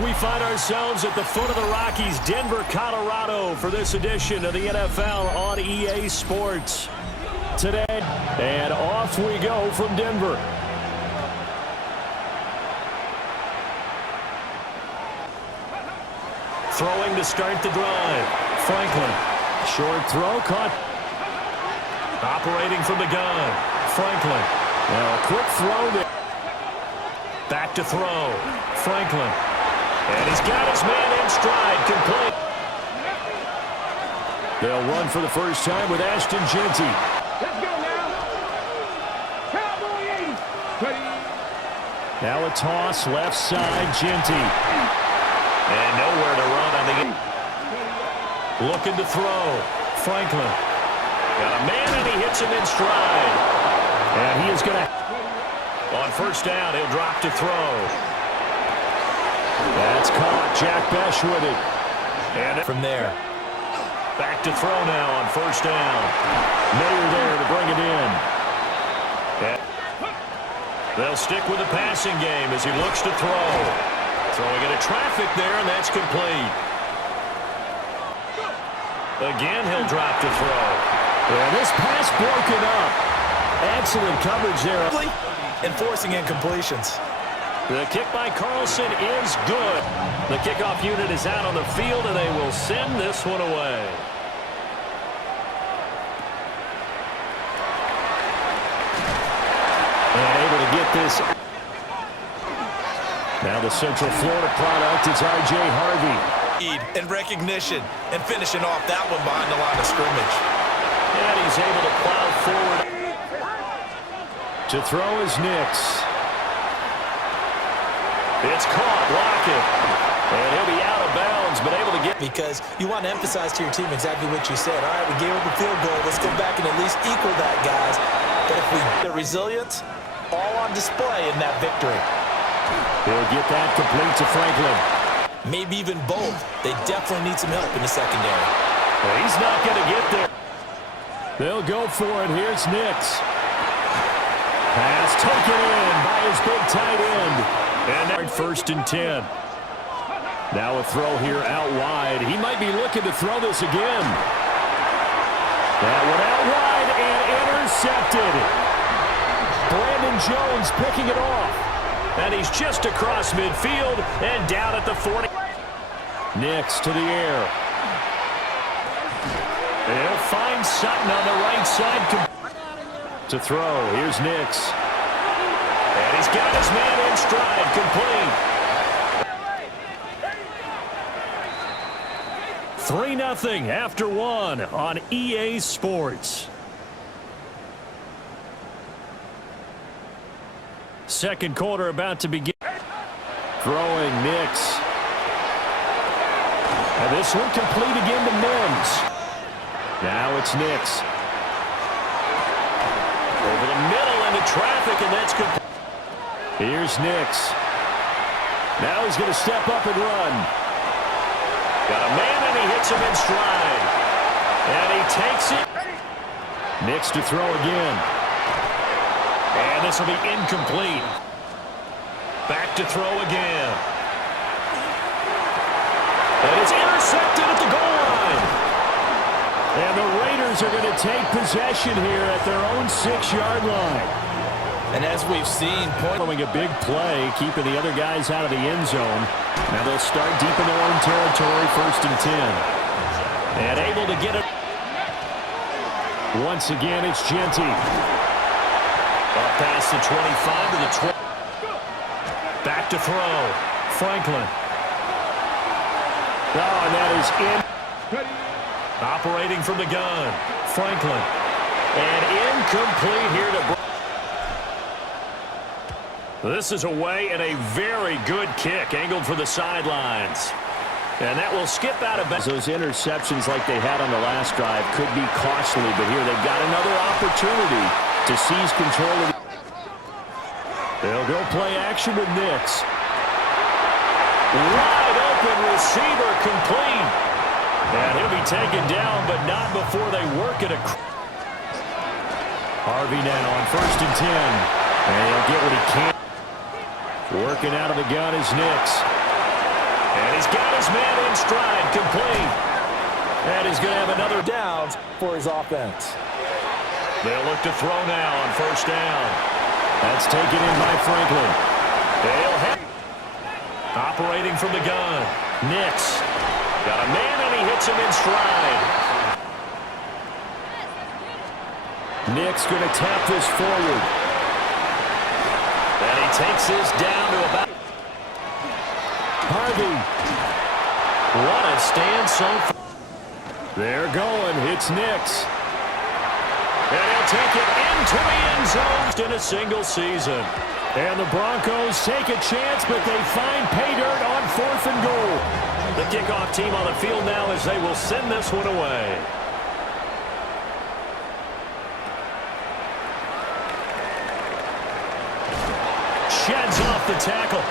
We find ourselves at the foot of the Rockies, Denver, Colorado, for this edition of the NFL on EA Sports today. And off we go from Denver. Throwing to start the drive. Franklin. Short throw caught. Operating from the gun. Franklin. Now a quick throw there. Back to throw. Franklin. And he's got his man in stride. Complete. They'll run for the first time with Ashton Jeanty. Let's go now. Cowboy 80. Now a toss left side. Jeanty. And nowhere to run on the end. Looking to throw. Franklin. Got a man and he hits him in stride. And he is going to... On first down, he'll drop to throw. That's caught. Jack Besh with it. And from there. Back to throw now on first down. Mayer there to bring it in. They'll stick with the passing game as he looks to throw. Throwing into traffic there, and that's complete. Again, he'll drop to throw. Yeah, this pass broken up. Excellent coverage there. Enforcing incompletions. The kick by Carlson is good. The kickoff unit is out on the field, and they will send this one away. And able to get this. Now the Central Florida product, it's R.J. Harvey. And recognition and finishing off that one behind the line of scrimmage. And he's able to plow forward. To throw is Nix. It's caught. Lockett. And he'll be out of bounds, but able to get... Because you want to emphasize to your team exactly what you said. All right, we gave up a field goal. Let's go back and at least equal that, guys. But if we get resilience, all on display in that victory. He'll get that complete to Franklin. Maybe even both. They definitely need some help in the secondary. Well, he's not going to get there. They'll go for it. Here's Nix. Pass taken in by his big tight end. And first and 10. Now a throw here out wide. He might be looking to throw this again. That one out wide and intercepted. Brandon Jones picking it off. And he's just across midfield and down at the 40. Nix to the air. They'll find Sutton on the right side to throw. Here's Nix. And he's got his man in stride. Complete. 3-0 after one on EA Sports. Second quarter about to begin. Throwing Nix. And this one complete again to Mims. Now it's Nix. Over the middle into traffic, and that's complete. Here's Nix. Now he's going to step up and run. Got a man, and he hits him in stride. And he takes it. Nix to throw again. And this will be incomplete. Back to throw again. And it's intercepted at the goal line. And the Raiders are going to take possession here at their own 6-yard line. And as we've seen, following a big play, keeping the other guys out of the end zone. Now they'll start deep in their own territory, first and 10. And able to get it. Once again, it's Jeanty. Up past the 25 to the 20. Back to throw. Franklin. Oh, and that is in. Operating from the gun. Franklin. And incomplete here to... This is away and a very good kick. Angled for the sidelines. And that will skip out of bounds. Those interceptions like they had on the last drive could be costly, but here they've got another opportunity to seize control of the... They'll go play action with Nix. Wide open receiver complete. And he'll be taken down, but not before they work it. Harvey now on first and 10. And he'll get what he can. Working out of the gun is Nix. And he's got his man in stride, complete. And he's going to have another downs for his offense. They'll look to throw now on first down. That's taken in by Franklin. They'll have operating from the gun. Nix got a man and he hits him in stride. Nix going to tap this forward. And he takes this down to about Harvey. What a stand so far. They're going. It's Nix. And he'll take it into the end zone in a single season. And the Broncos take a chance, but they find pay dirt on 4th and goal. The kickoff team on the field now as they will send this one away. Sheds off the tackle.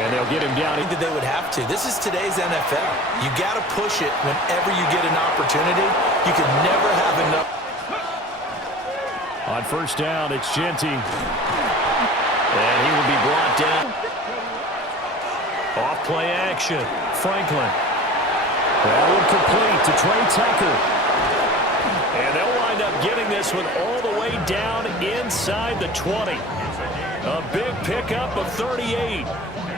And they'll get him down. I think that they would have to. This is today's NFL. You got to push it whenever you get an opportunity. You can never have enough. On first down, it's Genty. And he will be brought down. Off play action. Franklin. That one complete to Trey Tucker. And they'll wind up getting this one all the way down inside the 20. A big pickup of 38.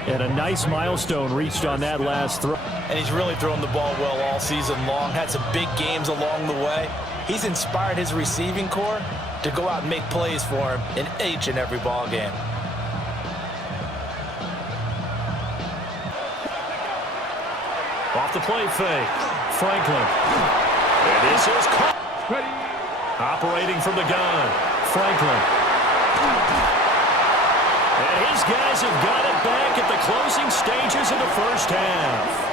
And a nice milestone reached on that last throw. And he's really thrown the ball well all season long. Had some big games along the way. He's inspired his receiving corps to go out and make plays for him in each and every ball game. Off the play fake. Franklin. And this is caught. Operating from the gun. Franklin. And his guys have got it back at the closing stages of the first half.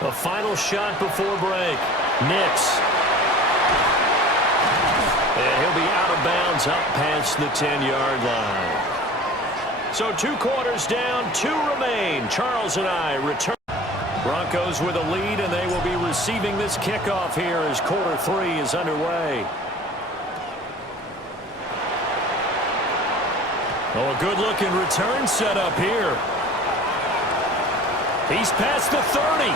The final shot before break. Nix. And he'll be out of bounds up past the 10-yard line. So 2 quarters down, 2 remain. Charles and I return. Broncos with a lead, and they will be receiving this kickoff here as quarter 3 is underway. Oh, a good-looking return set up here. He's past the 30.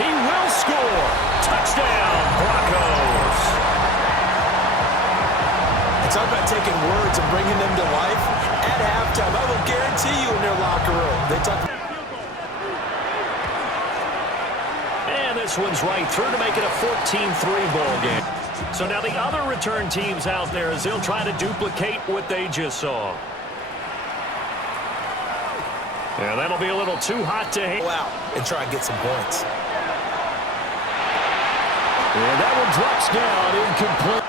He will score. Touchdown, Broncos. It's all about taking words and bringing them to life. At halftime, I will guarantee you in their locker room, they talk. And this one's right through to make it a 14-3 ball game. So now the other return teams out there as they'll try to duplicate what they just saw. Yeah, that'll be a little too hot to handle. Go out and try and get some points. And that one drops down incomplete.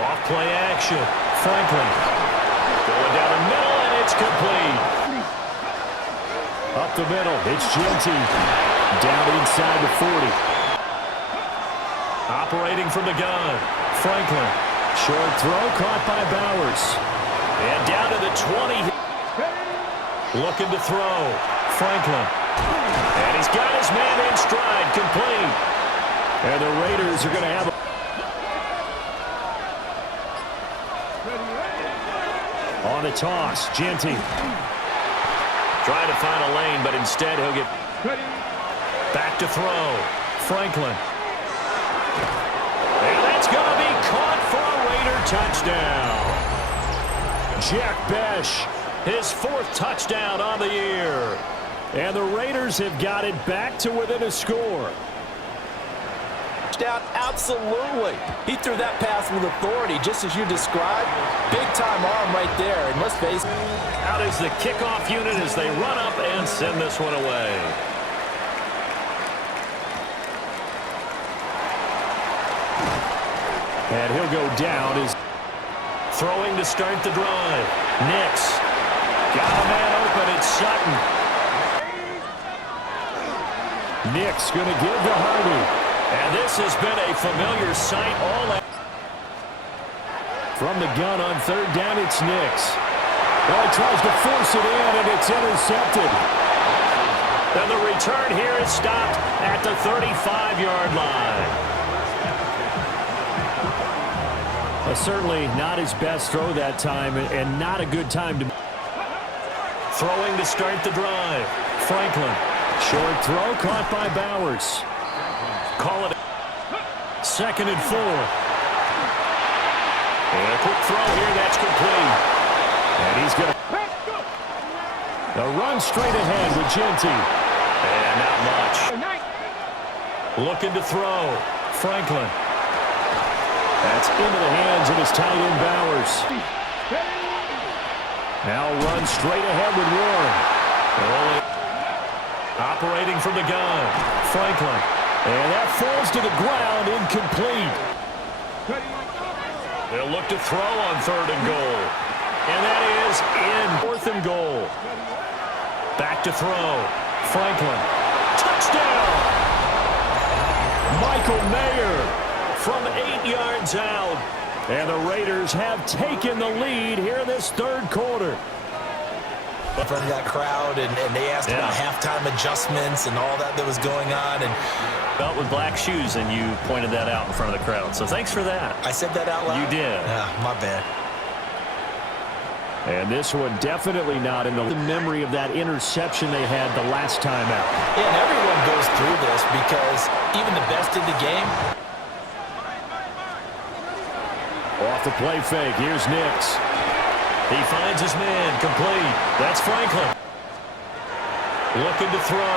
Off play action. Franklin. Going down the middle, and it's complete. Up the middle, it's Genty. Down inside the 40. Operating from the gun. Franklin. Short throw caught by Bowers. And down to the 20. Looking to throw. Franklin. And he's got his man in stride, complete. And the Raiders are going to have a... On the toss, Genty. Trying to find a lane, but instead he'll get... Back to throw. Franklin. And that's going to be caught for a Raider touchdown. Jack Besh, his 4th touchdown on the year. And the Raiders have got it back to within a score. Touchdown, absolutely. He threw that pass with authority, just as you described. Big-time arm right there, and let's face it. Out is the kickoff unit as they run up and send this one away. And he'll go down as throwing to start the drive. Nix. Got a man open. It's Sutton. Nix going to give to Harvey. And this has been a familiar sight all out. From the gun on 3rd down, it's Nix. Well, he tries to force it in, and it's intercepted. And the return here is stopped at the 35-yard line. Certainly not his best throw that time, and not a good time to... Throwing to start the drive. Franklin. Short throw caught by Bowers. Call it 2nd and 4. And a quick throw here, that's complete. And he's going to... The run straight ahead with Genty. And not much. Looking to throw. Franklin. That's into the hands of his tight end Bowers. Now run straight ahead with Warren. Operating from the gun. Franklin. And that falls to the ground, incomplete. They'll look to throw on 3rd and goal. And that is in 4th and goal. Back to throw. Franklin. Touchdown! Michael Mayer from 8 yards out. And the Raiders have taken the lead here in this 3rd quarter. In front of that crowd, and they asked about halftime adjustments and all that was going on. And felt with black shoes, and you pointed that out in front of the crowd. So thanks for that. I said that out loud? You did. Yeah, my bad. And this one definitely not in the memory of that interception they had the last time out. Yeah, and everyone goes through this because even the best in the game. Off the play fake, here's Nix. He finds his man, complete. That's Franklin. Looking to throw.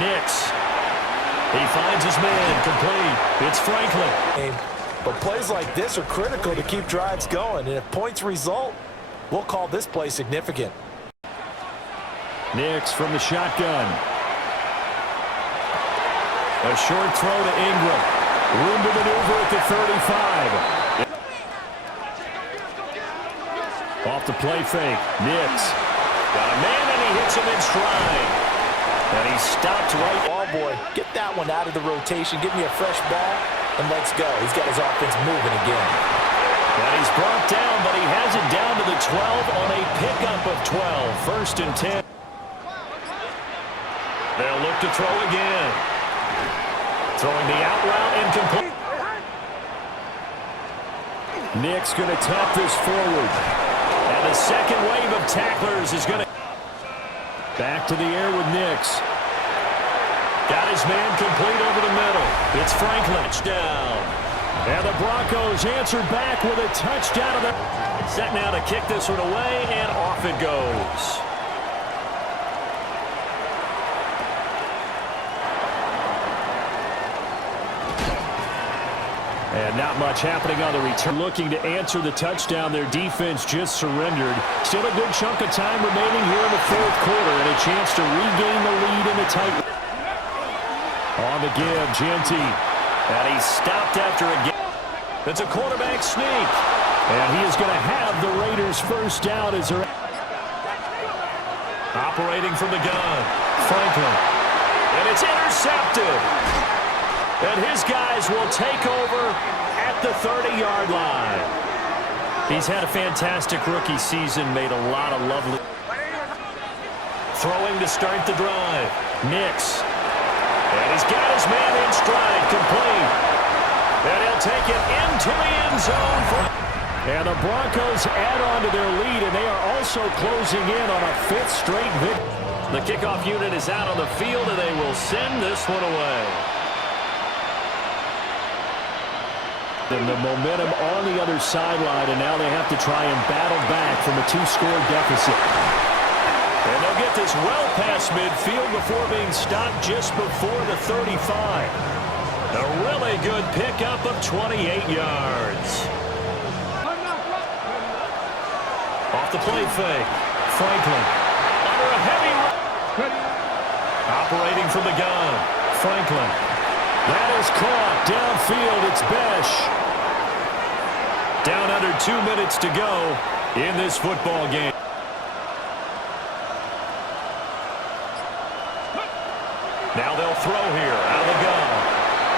Nix. He finds his man, complete. It's Franklin. But plays like this are critical to keep drives going, and if points result, we'll call this play significant. Nix from the shotgun. A short throw to Ingram. Room to maneuver at the 35. Off the play fake. Nix. Got a man, and he hits him in stride. And he stopped right. Oh, boy. Get that one out of the rotation. Give me a fresh ball, and let's go. He's got his offense moving again. And he's brought down, but he has it down to the 12 on a pickup of 12. 1st and 10. They'll look to throw again. Throwing the out route incomplete. Nick's going to tap this forward. And the second wave of tacklers is going to... Back to the air with Nix. Got his man complete over the middle. It's Franklin. Touchdown. And the Broncos answered back with a touchdown. Set now to kick this one away, and off it goes. And not much happening on the return. Looking to answer the touchdown. Their defense just surrendered. Still a good chunk of time remaining here in the 4th quarter, and a chance to regain the lead in the tight. On the give, Genty. And he stopped after a game. It's a quarterback sneak. And he is going to have the Raiders first down as they're operating from the gun. Franklin. And it's intercepted. And his guys will take over at the 30-yard line. He's had a fantastic rookie season, made a lot of lovely... Throwing to start the drive. Nix. And he's got his man in stride, complete. And he'll take it into the end zone. And the Broncos add on to their lead, and they are also closing in on a 5th straight victory. The kickoff unit is out on the field, and they will send this one away. And the momentum on the other sideline, and now they have to try and battle back from a 2-score deficit. And they'll get this well past midfield before being stopped just before the 35. A really good pickup of 28 yards. Off the play fake. Franklin. Under a heavy... Operating from the gun. Franklin. That is caught downfield. It's Besh. Down under 2 minutes to go in this football game. Now they'll throw here out of the gun.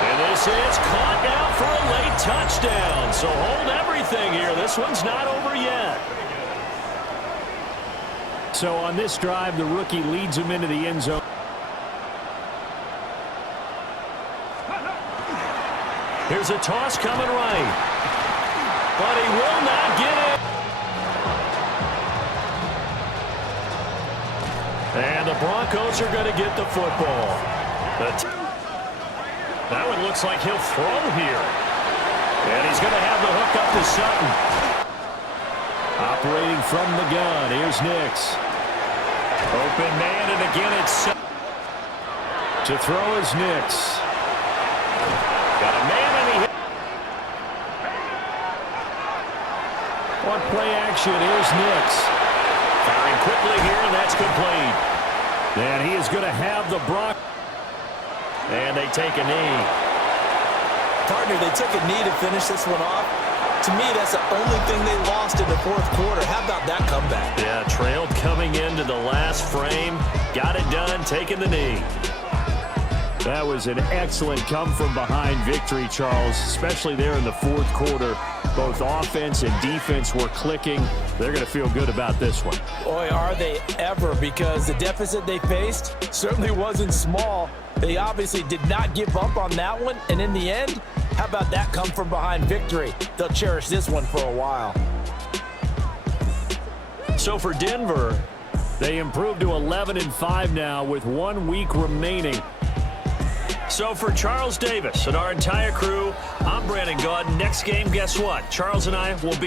And this is caught down for a late touchdown. So hold everything here. This one's not over yet. So on this drive, the rookie leads him into the end zone. Here's a toss coming right. but he will not get it. And the Broncos are going to get the football. That one looks like he'll throw here. And he's going to have the hook up to Sutton. Operating from the gun, here's Nix. Open man, and again it's Sutton. To throw is Nix. Got a man, and he hit. On play action, here's Nix. Firing quickly here, and that's complete. And he is going to have the Broncos. And they take a knee. Partner, they took a knee to finish this one off. To me, that's the only thing they lost in the fourth quarter. How about that comeback? Yeah, trailed coming into the last frame. Got it done, taking the knee. That was an excellent come-from-behind victory, Charles, especially there in the fourth quarter. Both offense and defense were clicking. They're going to feel good about this one. Boy, are they ever, because the deficit they faced certainly wasn't small. They obviously did not give up on that one, and in the end, how about that come-from-behind victory? They'll cherish this one for a while. So for Denver, they improved to 11-5 now with 1 week remaining. So for Charles Davis and our entire crew, I'm Brandon Gaudin. Next game, guess what? Charles and I will be